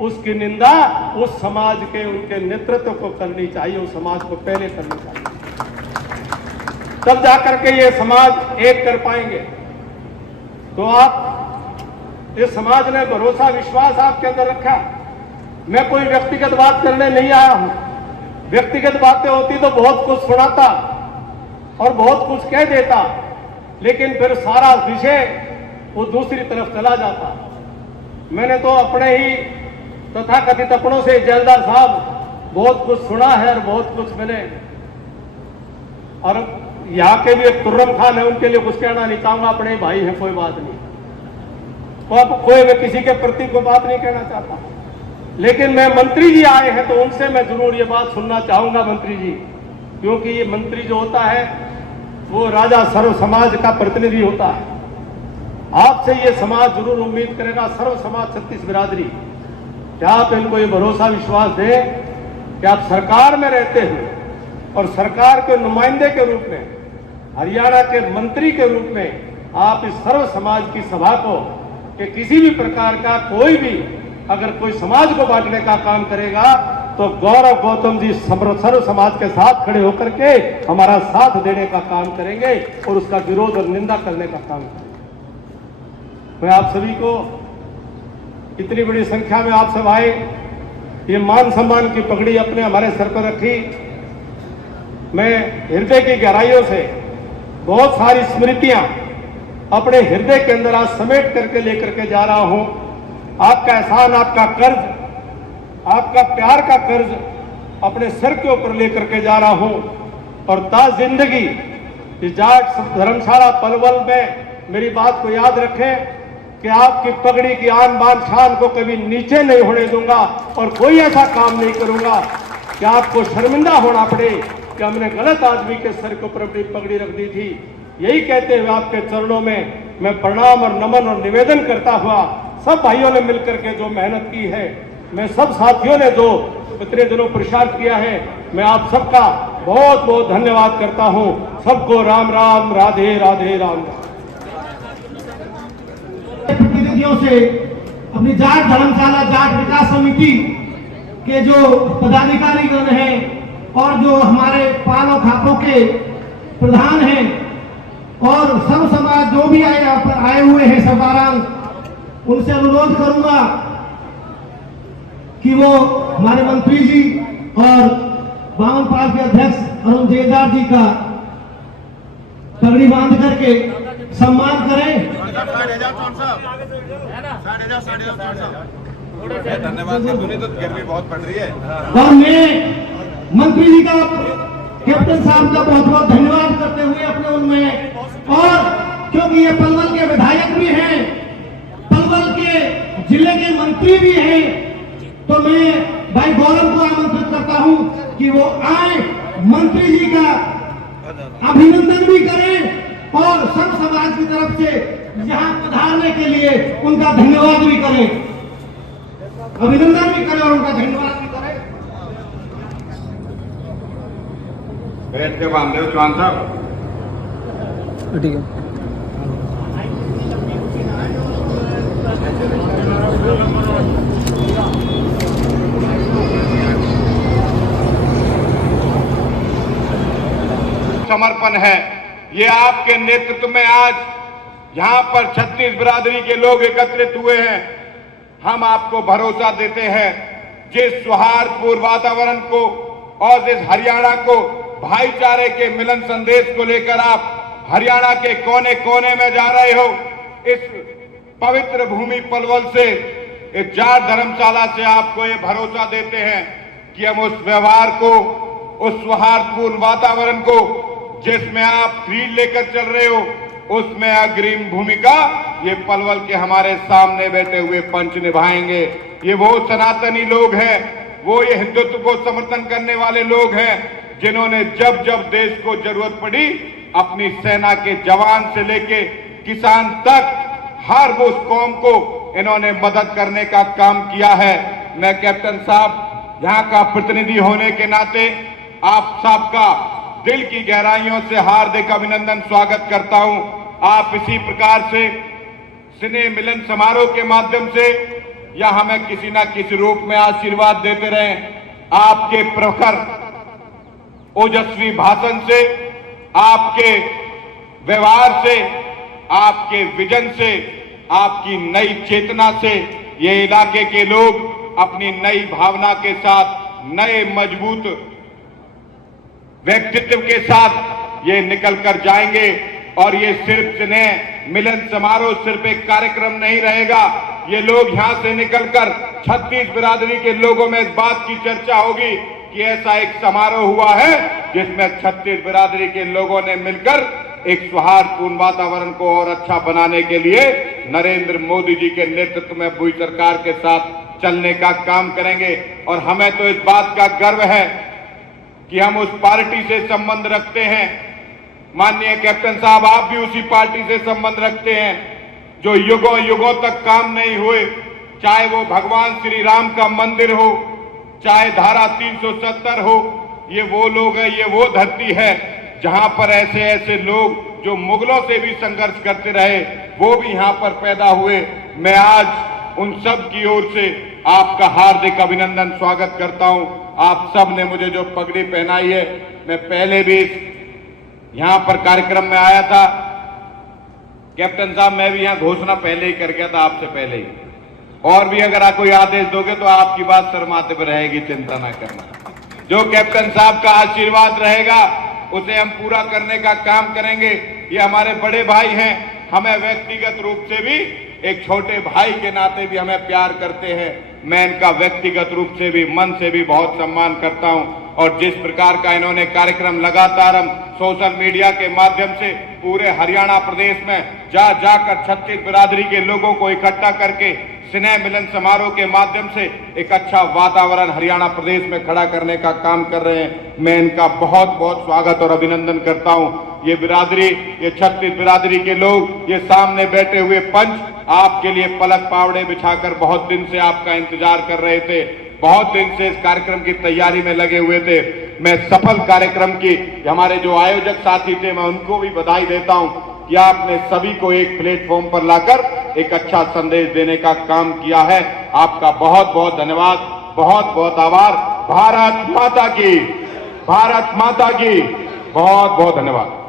उसकी निंदा उस समाज के, उनके नेतृत्व को करनी चाहिए, उस समाज को पहले करनी चाहिए, तब जाकर के ये समाज एक कर पाएंगे। तो आप, इस समाज ने भरोसा विश्वास आपके अंदर रखा। मैं कोई व्यक्तिगत बात करने नहीं आया हूं। व्यक्तिगत बातें होती तो बहुत कुछ सुनाता और बहुत कुछ कह देता, लेकिन फिर सारा विषय वो दूसरी तरफ चला जाता। मैंने तो अपने ही तथाकथित अपनों से जैलदार साहब बहुत कुछ सुना है और बहुत कुछ मैंने, और यहाँ के भी एक तुर्रम खान है, उनके लिए कुछ कहना नहीं चाहूंगा, अपने भाई हैं, कोई बात नहीं, कोई मैं किसी के प्रति कोई बात नहीं कहना चाहता। लेकिन मैं मंत्री जी आए हैं तो उनसे मैं जरूर ये बात सुनना चाहूंगा मंत्री जी, क्योंकि ये मंत्री जो होता है वो राजा सर्व समाज का प्रतिनिधि होता है। आपसे ये समाज जरूर उम्मीद करेगा, सर्व समाज छत्तीस बिरादरी, क्या आप इनको ये भरोसा विश्वास दें कि आप सरकार में रहते हुए और सरकार के नुमाइंदे के रूप में, हरियाणा के मंत्री के रूप में आप इस सर्व समाज की सभा को, कि किसी भी प्रकार का कोई भी अगर कोई समाज को बांटने का काम करेगा तो गौरव गौतम जी सर्व समाज के साथ खड़े होकर के हमारा साथ देने का काम करेंगे और उसका विरोध और निंदा करने का काम करेंगे। मैं आप सभी को इतनी बड़ी संख्या में आप सब आए, ये मान सम्मान की पगड़ी अपने हमारे सर पर रखी। मैं हृदय की गहराइयों से बहुत सारी स्मृतियां अपने हृदय के अंदर आज समेट करके लेकर के जा रहा हूं। आपका एहसान, आपका कर्ज, आपका प्यार का कर्ज अपने सर के ऊपर लेकर के जा रहा हूं और ता जिंदगी इस जाट धर्मशाला पलवल में मेरी बात को याद रखें कि आपकी पगड़ी की आन बान शान को कभी नीचे नहीं होने दूंगा और कोई ऐसा काम नहीं करूंगा कि आपको शर्मिंदा होना पड़े कि हमने गलत आदमी के सर के ऊपर अपनी पगड़ी रख दी थी। यही कहते हुए आपके चरणों में मैं प्रणाम और नमन और निवेदन करता हुआ, सब भाइयों ने मिलकर के जो मेहनत की है, मैं सब साथियों ने जो इतने दिनों पुरुषार्थ किया है, मैं आप सबका बहुत बहुत धन्यवाद करता हूं। सबको राम राम, राधे राधे, राम राम। प्रतिनिधियों से अपनी जाट धर्मशाला जाट विकास समिति के जो पदाधिकारीगण हैं और जो हमारे पालों खापों के प्रधान हैं और सब समाज जो भी आए हुए हैं सरदारान, उनसे अनुरोध करूंगा कि वो हमारे मंत्री जी और बावन पाल के अध्यक्ष अरुण जेदार जी का पगड़ी बांध करके सम्मान करें। धन्यवाद कर दूंगी, तो गर्मी बहुत पड़ रही है। और मैं मंत्री जी का, कैप्टन साहब का बहुत बहुत धन्यवाद करते हुए अपने उनमें, और क्योंकि ये पलवल के विधायक भी हैं, पलवल के जिले के मंत्री भी हैं, तो मैं भाई गौरव को आमंत्रित करता हूं कि वो आए, मंत्री जी का अभिनंदन भी करें और सब समाज की तरफ से यहां पधारने के लिए उनका धन्यवाद भी करें, अभिनंदन भी करें और उनका धन्यवाद भी करें। बैठ के बांध दो चौहान साहब। ठीक है। समर्पण है, ये आपके नेतृत्व में आज यहाँ पर 36 बिरादरी के लोग एकत्रित हुए हैं। हम आपको भरोसा देते हैं, जिस सौहार्दपूर्ण वातावरण को और जिस हरियाणा को भाईचारे के मिलन संदेश को लेकर आप हरियाणा के कोने कोने में जा रहे हो, इस पवित्र भूमि पलवल से, इस जाट धर्मशाला से आपको ये भरोसा देते हैं कि हम उस व्यवहार को, उस सौहार्दपूर्ण वातावरण को जिसमें आप रीढ़ लेकर चल रहे हो, उसमें अग्रिम भूमिका ये पलवल के हमारे सामने बैठे हुए पंच निभाएंगे। ये वो सनातनी लोग हैं, वो ये हिंदुत्व को समर्थन करने वाले लोग हैं, जिन्होंने जब जब देश को जरूरत पड़ी अपनी सेना के जवान से लेके किसान तक हर वो कौम को इन्होंने मदद करने का काम किया है। मैं कैप्टन साहब यहाँ का प्रतिनिधि होने के नाते आप सबका दिल की गहराइयों से हार्दिक अभिनंदन स्वागत करता हूं। आप इसी प्रकार से स्नेह मिलन समारोह के माध्यम से या हमें किसी न किसी रूप में आशीर्वाद देते रहें। आपके प्रखर ओजस्वी भाषण से, आपके व्यवहार से, आपके विजन से, आपकी नई चेतना से ये इलाके के लोग अपनी नई भावना के साथ, नए मजबूत व्यक्तित्व के साथ ये निकल कर जाएंगे। और ये सिर्फ स्नेह मिलन समारोह सिर्फ एक कार्यक्रम नहीं रहेगा। ये लोग यहां से निकलकर 36 बिरादरी के लोगों में इस बात की चर्चा होगी कि ऐसा एक समारोह हुआ है जिसमें 36 बिरादरी के लोगों ने मिलकर एक सौहार्दपूर्ण वातावरण को और अच्छा बनाने के लिए नरेंद्र मोदी जी के नेतृत्व में हुई सरकार के साथ चलने का काम करेंगे। और हमें तो इस बात का गर्व है कि हम उस पार्टी से संबंध रखते हैं। माननीय कैप्टन साहब, आप भी उसी पार्टी से संबंध रखते हैं जो युगों युगों तक काम नहीं हुए, चाहे वो भगवान श्री राम का मंदिर हो, चाहे धारा 370 हो। ये वो लोग हैं, ये वो धरती है जहां पर ऐसे ऐसे लोग जो मुगलों से भी संघर्ष करते रहे, वो भी यहां पर पैदा हुए। मैं आज उन सब की ओर से आपका हार्दिक अभिनंदन स्वागत करता हूं। आप सब ने मुझे जो पगड़ी पहनाई है, मैं पहले भी यहां पर कार्यक्रम में आया था। कैप्टन साहब, मैं भी यहां घोषणा पहले ही कर गया था, आपसे पहले ही। और भी अगर आप कोई आदेश दोगे तो आपकी बात सर माथे पर रहेगी, चिंता ना करना। जो कैप्टन साहब का आशीर्वाद रहेगा उसे हम पूरा करने का काम करेंगे। ये हमारे बड़े भाई हैं, हमें व्यक्तिगत रूप से भी, एक छोटे भाई के नाते भी हमें प्यार करते हैं। मैं इनका व्यक्तिगत रूप से भी, मन से भी बहुत सम्मान करता हूं। और जिस प्रकार का इन्होंने कार्यक्रम लगातार हम सोशल मीडिया के माध्यम से पूरे हरियाणा प्रदेश में जा जाकर 36 बिरादरी के लोगों को इकट्ठा करके स्नेह मिलन समारोह के माध्यम से एक अच्छा वातावरण हरियाणा प्रदेश में खड़ा करने का काम कर रहे हैं, मैं इनका बहुत बहुत स्वागत और अभिनंदन करता हूं। ये बिरादरी, ये 36 बिरादरी के लोग, ये सामने बैठे हुए पंच आपके लिए पलक पावड़े बिछाकर बहुत दिन से आपका इंतजार कर रहे थे, बहुत दिन से इस कार्यक्रम की तैयारी में लगे हुए थे। मैं सफल कार्यक्रम की हमारे जो आयोजक साथी थे, मैं उनको भी बधाई देता हूं कि आपने सभी को एक प्लेटफॉर्म पर लाकर एक अच्छा संदेश देने का काम किया है। आपका बहुत बहुत धन्यवाद, बहुत बहुत आभार। भारत माता की, भारत माता की बहुत बहुत धन्यवाद।